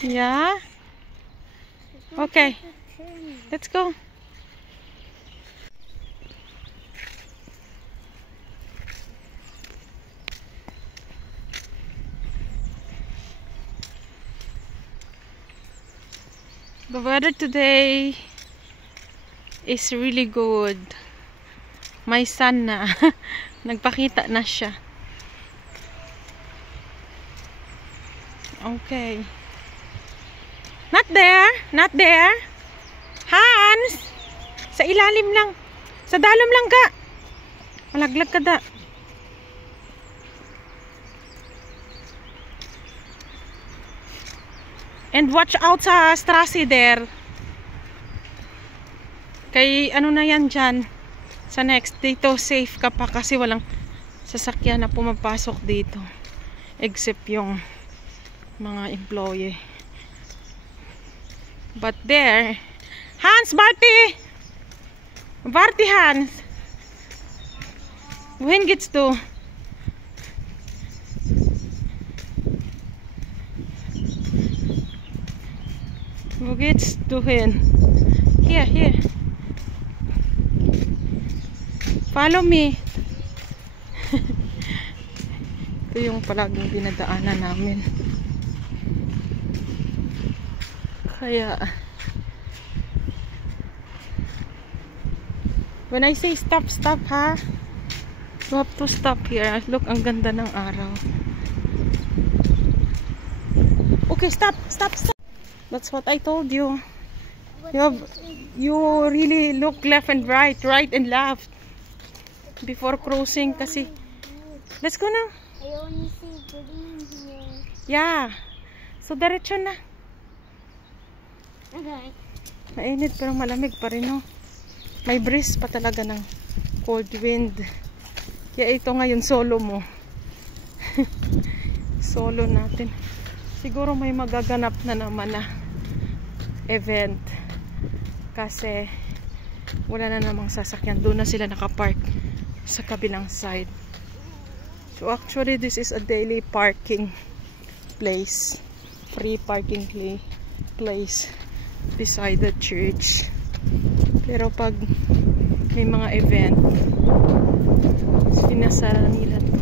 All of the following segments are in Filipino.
Yeah? Okay. Let's go. The weather today is really good. May sun na. Nagpakita na siya. Okay. Not there. Not there. Hans! Sa ilalim lang. Sa dalom lang ka. Malaglag ka da. And watch out sa Strasse there. Kay ano na yan dyan. Sa next dito safe ka pa kasi walang sasakyan na pumapasok dito. Except yung mga employee. But there, Hans, Barty! Barty, Hans! When gets to? Who gets to hen? Here, here. Follow me. Ito yung palaging dinadaanan namin. Kaya when I say stop, stop ha. You have to stop here. Look, ang ganda ng araw. Okay, stop, stop, stop. That's what I told you. You really look left and right and left before crossing kasi. Let's go now. I only see green here. Yeah. So diretso na. Okay. Mainit pero malamig pa rin, no? May breeze pa talaga ng cold wind. Kaya ito ngayon solo mo. Solo natin. Siguro may magaganap na naman na event. Kasi wala na namang sasakyan. Doon na sila nakapark sa kabilang side. So actually this is a daily parking place. Free parking place beside the church. Pero pag may mga event, sinasara nila to.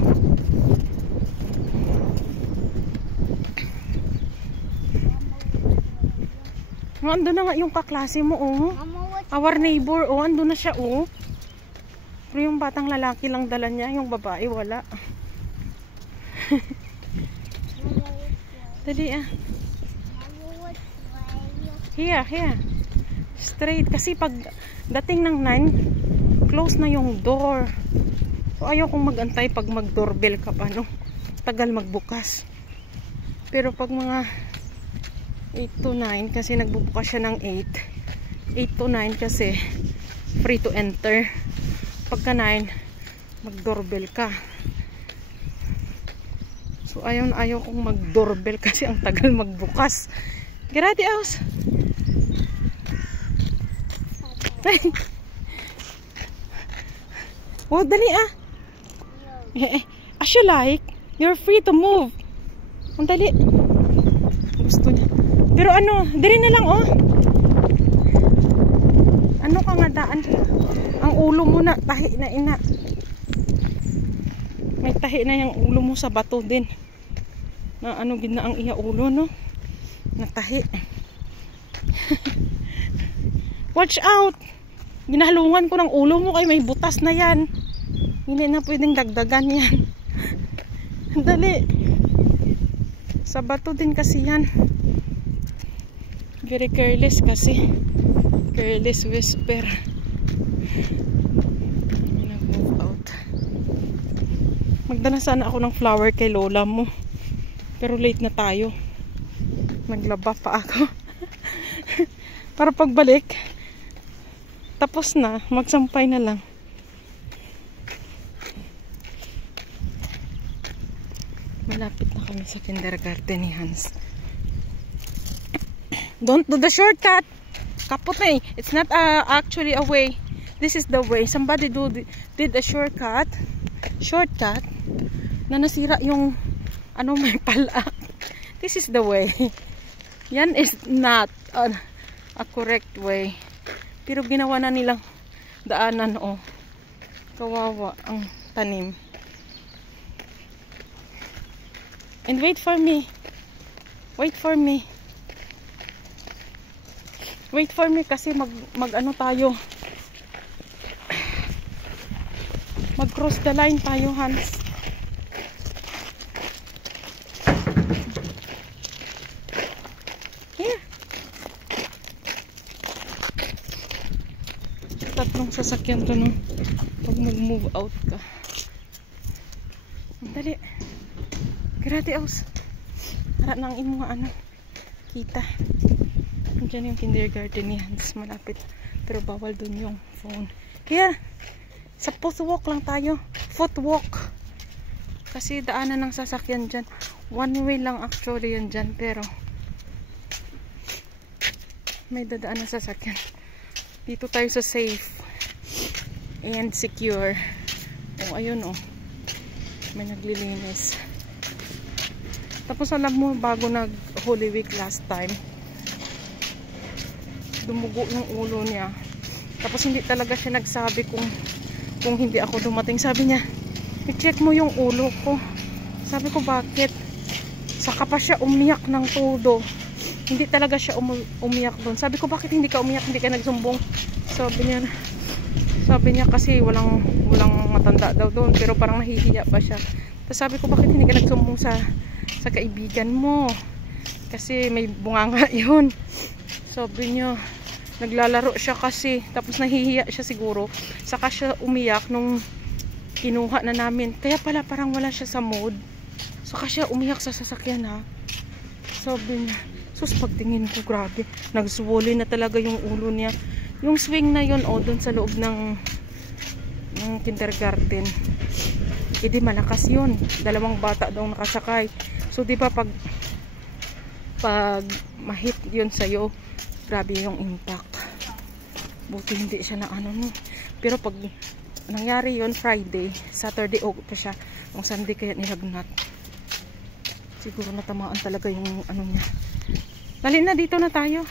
Ando na nga yung kaklase mo, oh. Our neighbor, oh. Ando na siya, oh. Pero yung batang lalaki lang dala niya, yung babae wala. Dali, ah. Here, here. Straight. Kasi pag dating ng 9, close na yung door. So ayaw kong magantay pag mag-doorbell ka pa, no? Tagal magbukas. Pero pag mga 8 to 9, kasi nagbubukas siya ng 8 to 9 kasi free to enter. Pagka 9, mag-doorbell ka. So ayaw kong mag-doorbell kasi ang tagal magbukas. Gerati aus. Oh, dali ah. As you like, you're free to move. Ang dali. Gusto niya. Pero ano, dali na lang, oh. Ano ka nga daan? Ang ulo mo na, tahi na ina. May tahi na yung ulo mo sa bato din. Na ano, gina ang iya ulo, no? Natahi. Watch out! Ginahalungan ko ng ulo mo kay may butas na yan. Hindi na pwedeng dagdagan yan. Dali. Sa bato din kasi yan. Very careless kasi. Careless whisper. Nag-move out. Magdala sana ako ng flower kay lola mo. Pero late na tayo. Naglaba pa ako. Para pagbalik, tapos na, magsampay na lang. Malapit na kami sa kindergarten ni Hans. Don't do the shortcut. Kapot na eh. It's not actually a way. This is the way. Somebody did a shortcut na nasira yung ano, may pala. This is the way. Yan is not a correct way. Pero ginawa na nilang daanan, oh. Kawawa ang tanim. And wait for me. Wait for me. Wait for me kasi mag ano tayo. Mag cross the line tayo, Hans. Here. Tatlong sasakyan to, no? Pag mag-move out ka. Dali. Grati aus. Para nang imo nga ano. Kita. Diyan yung kindergarten ni Hans. Malapit. Pero bawal dun yung phone. Kaya, sa footwalk lang tayo. Footwalk. Kasi daanan ng sasakyan dyan. One way lang actually yan dyan. Pero, may dadaan na sasakyan. Dito tayo sa safe. And secure. Oh, ayun oh. May naglilinis. Tapos alam mo, bago nag Holy Week last time, dumugo yung ulo niya. Tapos hindi talaga siya nagsabi kung hindi ako dumating. Sabi niya, i-check mo yung ulo ko. Sabi ko, bakit? Saka pa siya umiyak ng todo. Hindi talaga siya umiyak doon. Sabi ko, bakit hindi ka umiyak? Hindi ka nagsumbong? Sabi niya kasi walang matanda daw doon. Pero parang nahihiya pa siya. Tapos sabi ko, bakit hindi ka nagsumbong sa kaibigan mo? Kasi may bunganga yun. Sabi niya, naglalaro siya kasi. Tapos nahihiya siya siguro. Saka siya umiyak nung kinuha na namin. Kaya pala parang wala siya sa mood. Saka siya umiyak sa sasakyan, ha. Sabi niya, sus, pagtingin ko, grabe. Nagswolly na talaga yung ulo niya. Yung swing na yun, oh, dun sa loob ng kindergarten. E di malakas yun. 2 bata daw nakasakay. So, di ba pag mahit yun sa'yo, grabe yung impact. Buti hindi siya na ano, no. Pero pag nangyari yun Friday, Saturday pa siya. Ang Sunday kaya nilagnat. Siguro natamaan talaga yung ano niya. Dali na, dito na tayo.